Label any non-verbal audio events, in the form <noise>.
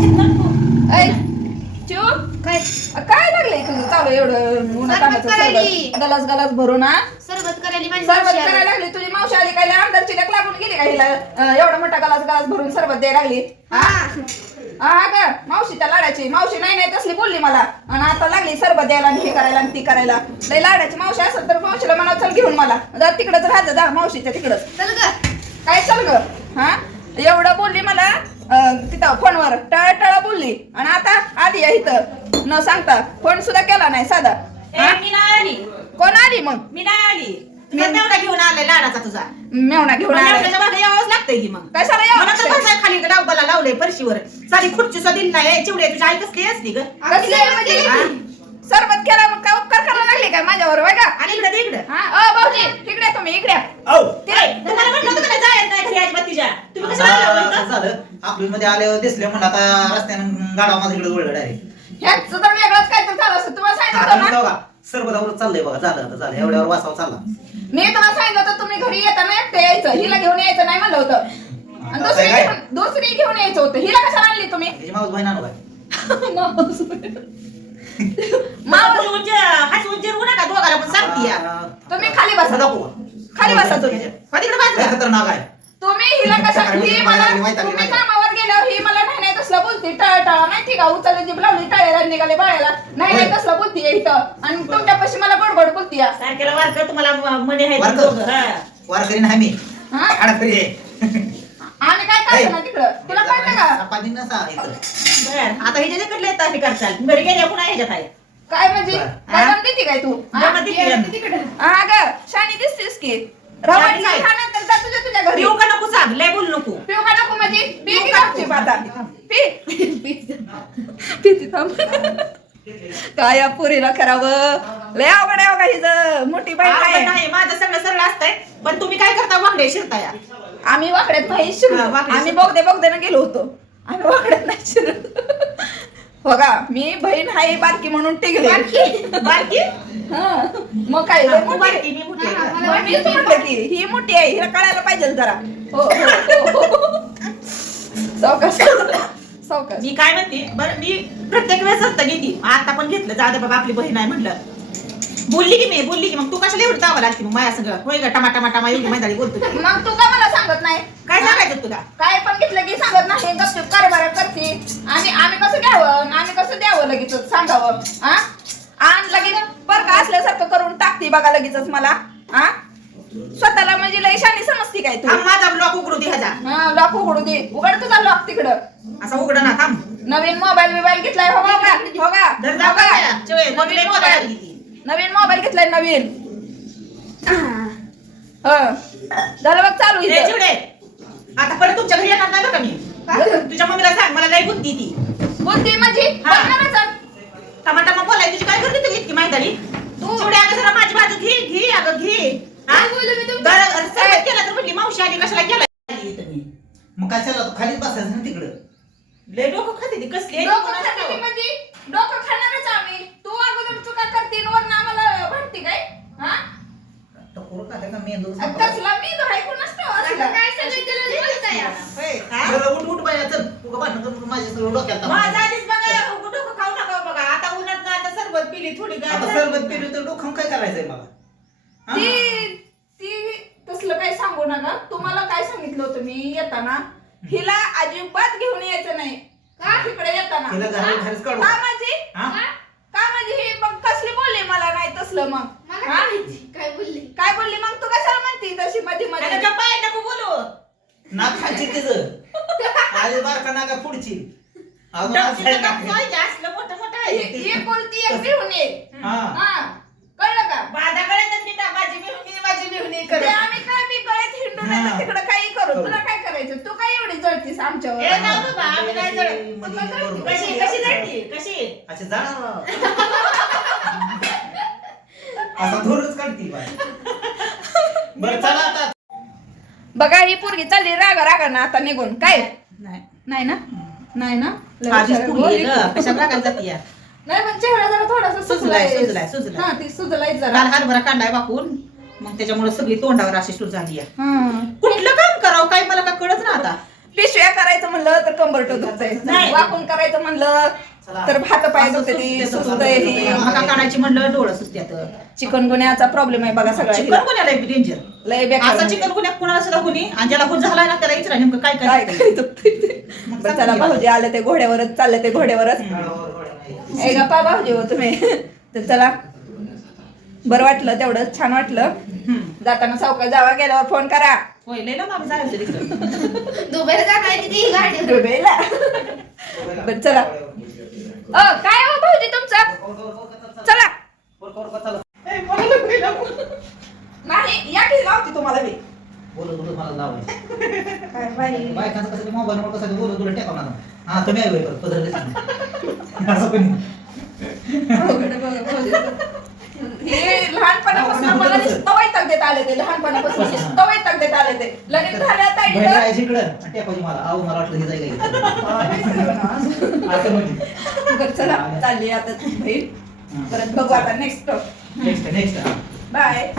ऐ काय? काय लागलंय तुझं चालू एवढं उन्हा सरबत तानाचं करायली. सरबत. गलास गलास भरून सरबत करायला माझी सरबत मावशी आली. करायला लागली तुझी मावशी आली काय लय आमदारची लेक लागून गेली का हिला? अ, एवढा मोठा गलास गलास भरून सरबत द्यायला लागली. हा? हा. का मावशीच्या लाडाची. मावशी नाही नाही तसली बोलली मला. आणि आता लागली सरबत द्यायला आणि हे करायला आणि ती करायला. लय लाडाची मावशी असेल तर मावशीला म्हणा चल घेऊन मला. जा तिकडच राहत जा मावशीच्या तिकडच. चल ग. काय चल ग? हा? एवढं बोलली मला? तिथं फोनवर टळ टळ बोलली. आणि आता आधी या इथं. न सांगता फोन सुद्धा केला नाही साधा. हा? मी नाही आली. कोण आली मग? मी नाही आली. मी मेवढा घेऊन आलाय लाडाचा तुझा. मेवणा घेऊन मागे यावंच लागतंय की मग. कशाला यावं मला तर लागतंय? बसाय खाली डावबाला लावलंय फरशीवर. सारी खुर्ची सुद्धा दिली नाही. चिवडे तुझी आई कसली असती ग? कसली आहे म्हणजे? हा? सरबत केला मग काय उपकार करायला लागले काय माझ्यावर वय का? आणि इकडे इकडे. हा? अ भाऊजी इकडे तुम्ही इकडे. तुम्हाला म्हटलं होतं का नाही जायचं नाही घरी अजिबात तिच्या तुम्ही कशाला आला? झालं. आपल्या मध्ये आल्यावर दिसले म्हणलं आता रस्त्यानं गाडा माझ्या इकडे वळलं डायरेक्ट ह्याचं तर वेगळंच तर झालं असतं. तुम्हाला सांगितलं होतं ना? बघा चाललंय बघा झालं आता झालं. एवढ्यावर वासाव चालला. मी तुम्हाला सांगितलं होतं तुम्ही घरी येताना एकटं यायचं. हिला घेऊन यायचं नाही म्हणलं होतं. आणि आता दुसरी काय? घेऊन- दुसरी घेऊन यायचं होतं. हिला कशाला आणली तुम्ही? त्याची माऊस बहीण आणू काय? <laughs> मावस हसून उज्जर- हसून जिरवू नका दोघाला पण सांगते या. तुम्ही खाली बसा. खाली बसा तुम्ही. हो तिकडे बाजूला. खतरनाक आहे. तुम्ही हिला कशा ही मला तुम्ही. कामावर गेल्यावर ही मला नाही नाही तसलं बोलते टळ टळ. माहिती का? उचलली जीभ लावली टाळ्याला निघाले बाळाला. नाही नाही. तसलं बोलतीये इथं. आणि तुमच्यापाशी मला गोड गोड बोलतीये सारखेला वारकं तुम्हाला म- मने आहेत वारकं? दोघं, हा. वारकरी नाही मी. हा? आडकरी आहे. आणि काय करायचं ना तिकडं? तुला कळतं का? चपाती नसा इथं. बरं, आता हे जे कडले येतात हे घरी गेल्या पुन्हा ह्याच्यात आहे. काय म्हणजे? बरं. काय हा? म्हणते ती काय तू. हा? जमा तिकडे. हा ग शानी दिसतेस की. रवाडी काय? खाण्यानंतर जा तुझ्या तुझ्या घरी येऊ का नको सांग लय बोल नको पिऊ का नको म्हणजे पी पिऊ की का गपचीप नको? आता पी पी पी थांब काय या पुरीला करावं. लय अवघड आहे बघा हिचं मोठी बाई आहे. नाही माझं सगळं सरळ असतंय. पण तुम्ही काय करता? वाकडे शिरताया. आम्ही वाकड्यात नाही शिरलो. हा, वाकड्यात आम्ही शिरलो. बोगदे बोगद्यानं गेलो होतो. आम्ही वाकड्यात नाही शिरलो. हो का मी बहीण आहे बारकी म्हणून टिकले. बारकी? हा. मग काय लय मोठी बारकी मी मोठी आहे. मग मीच म्हटलं की ही मोठी आहे हिला कळायला पाहिजे जरा. हो हो, हो, हो. सावकाश सावकाश मी काय म्हणते बरं मी प्रत्येक वेळेस असतं घेते. आता पण घेतलं जाऊ दे बाबा आपली बहीण आहे म्हणलं. बोलली की मी बोलली की मग तू कशाला एवढी दावा लागते? मग माझ्या सगळं. होय का टमाटा टमाटा एवढी मैदानी बोलतो ती. मग तू का मला सांगत नाही? काय सांगायचं तुला? काय पण घेतलं की सांगत नाही. गपचूप कारभार करते. आणि आम्ही कसं घ्यावं? आणि आम्ही कसं द्यावं लगेच सांगावं. हा? आणि लगेच पर का असल्यासारखं करून टाकते बघा लगेचच मला. हा? स्वतःला म्हणजे लय शानी समजती. काय तू थांब माझा ब्लॉक उघडू दे ह्याचा हा लॉक उघडू दे उघड तुझा लॉक तिकडं असा उघड ना थांब नवीन मोबाईल बिबाईल घेतलाय हो का हो का? धर हो जाऊ का? चिवळे, नवीन मोबाईल. नवीन मोबाईल घेतलाय नवीन हं. झालं बघ चालू ए, इथं. चिवडे आता परत तुमच्या घरी येणार नाही बरं का मी तुझ्या मम्मीला सांग मला लय बुद्धी ती बुद्धी माझी हा. आहे. टमाटा मग बोलाय तुझी काय करते तू इतकी माहिती तू चिवडे अगं जरा माझी बाजू घे घे अगं घे हा? काय बोलू मी केला तर म्हटली मावशी आली कशाला केला मग काय चाललं तू खालीच बसायचं ना तिकडं? लय डोकं खाते ती कसली आहे? ती डोकं कोणाला खाते ती. म्हणजे? डोकं खाणारच आम्ही. तू अगोदर चुका करते वरनं आम्हाला म्हणते काय? हा? टकोर का? का मेंदू आणि कसला मी ऐकून नसतो असला. होय, हा? बरं, उठ उठ बाया चल. तू का भांडण करून माझ्या सगळं डोक्यात ताप. माझं आधीच बघा उगाच डोकं खाऊ नका बघा. आता उन्हात ना आता सरबत पिली थोडी गार आता झाली. सरबत पिली तर डोकं काय करायचंय मला? हा? ती सांगू नका तुम्हाला काय सांगितलं होतं मी येताना? हिला अजिबात घेऊन यायचं नाही. का? तिकडे येताना. तिला घराला बाहेरच काढू. का माझी? हा? का? माझी? ही मग कसली बोलली मला? नाही तसलं मग. मला हा? काय माहिती, काय बोलली? काय बोलली मग? तू कशाला म्हणती तशी मध्ये मध्ये गप्पा आहे, नको बोलू. नाक तिचं. आधी बारका नाका पुढची. अजून डोकं असं आहे नका नाक. पाहिजे, असलं मोठं मोठं आहे. एक बोलती एक घेऊन ये हा. हा. कळलं का? बाधा कळायचं मी ना, माझी मिळून माझी मिळून ते करत आम्ही काय बी गळ्यात हिंडू नाही हा. तिकडे काही करू. करू. तुला काय करायचं? तू काय एवढी जळतीस आमच्यावर? ए, नाही बाबा, आम्ही नाही जळत. मध्ये तुला बरोबर. कशी कशी जळती? कशी? अच्छा जा असा धोरच काढती बाय बरं चला आता. बघा ही पोरगी चालली रागा रागा ना आता निघून. काय? नाही. नाही. ना? नाही ना? लय आधीच हुशार जाती या? नाही पण चेहरा जरा थोडासा सुजलाय, सुजलाय. सुजलाय, सुजलाय. हा ती सुजलाय काल जरा हरभरा कांडाय वाकून मग त्याच्यामुळे सगळी तोंडावर अशी सूर झाली आहे. हा कुठलं काम करावं काय मला का कळत ना आता? पिशव्या करायचं म्हणलं तर कंबरट दुखतंय नाही. वाकून करायचं म्हणलं तर पाय दुखते सुचतंय. मका काढायची म्हणलं डोळं सुचत्यात चिकनगुन्याचा प्रॉब्लेम आहे बघा सगळ्या चिकन गुन्ह्याला डेंजर लय बेकार असा चिकन गुन्ह्या कुणाला सुद्धा कुणी आणि ज्याला होत झालाय ना त्याला विचारा नेमकं काय काय काय काय दुखतंय ते. बरं, चला भाऊजी आले ते घोड्यावरच चालले ते घोड्यावरच. ए गप्पा भाऊजी हो तुम्ही. तर चला. बरं वाटलं तेवढं छान वाटलं. हम्म. जाताना सावकाश जावा गेल्यावर फोन करा. होय लय लांब आम्ही जायचं तिकडं दुबईला जाणार ती गाडी दुबईला? बरं चला. अ काय हो भाऊजी तुमचं? चला. नाही या की लावते तुम्हाला मी. काय बाई? हा तुम्ही आहे होय, पदर दिसत असं कोणी अवघड आहे बघा. हे लहानपणापासून मला नुसतं वैताग देत आले ते लहानपणापासून नुसतं वैताग देत आले ते लगेच झालं ताई बहीण तर- राहायची इकडं आणि मला आऊ मला वाटलं ही जाईल <laughs> असं म्हणजे बरं चला चालली आता बहीण. परत बघू आता नेक्स्ट नेक्स्ट नेक्स्ट बाय